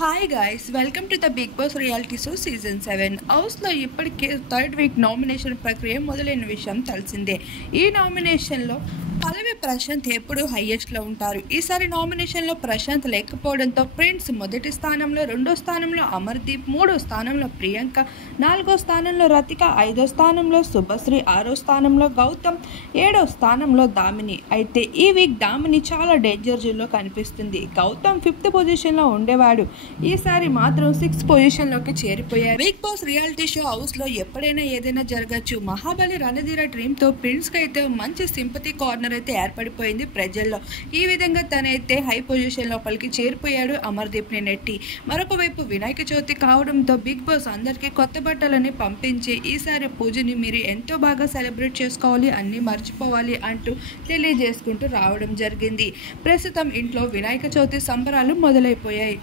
Hi guys, welcome to the Bigg Boss reality show season 7. హౌస్లో ఇప్పటికే third week nomination ప్రక్రియ మొదలైన విషయం తెలిసిందే. ఈ నామినేషన్లో పల్లవి ప్రశాంత్ ఎప్పుడు హైయెస్ట్లో ఉంటారు. ఈసారి నామినేషన్లో ప్రశాంత్ లేకపోవడంతో ప్రిన్స్ మొదటి స్థానంలో, రెండో స్థానంలో అమర్దీప్, మూడో స్థానంలో ప్రియాంక, నాలుగో స్థానంలో రతిక, ఐదో స్థానంలో శుభశ్రీ, ఆరో స్థానంలో గౌతమ్, ఏడో స్థానంలో దామిని. అయితే ఈ వీక్ దామిని చాలా డేంజర్ జోన్లో కనిపిస్తుంది. గౌతమ్ 5th పొజిషన్లో ఉండేవాడు, ఈసారి మాత్రం 6th పొజిషన్లోకి చేరిపోయారు. బిగ్ బాస్ రియాలిటీ షో హౌస్లో ఎప్పుడైనా ఏదైనా జరగచ్చు. మహాబలి రణధీర డ్రీమ్తో ప్రిన్స్కి అయితే మంచి సింపతి కార్నర్ అయితే ఏర్పడిపోయింది ప్రజల్లో. ఈ విధంగా తనైతే హై పొజిషన్ లోపలికి చేరిపోయాడు అమర్దీప్ని నెట్టి. మరొక వైపు వినాయక చవితి కావడంతో బిగ్ బాస్ అందరికీ కొత్త బట్టలని పంపించి ఈసారి పూజని మీరు ఎంతో బాగా సెలబ్రేట్ చేసుకోవాలి, అన్నీ మర్చిపోవాలి అంటూ తెలియజేసుకుంటూ రావడం జరిగింది. ప్రస్తుతం ఇంట్లో వినాయక చవితి సంబరాలు మొదలైపోయాయి.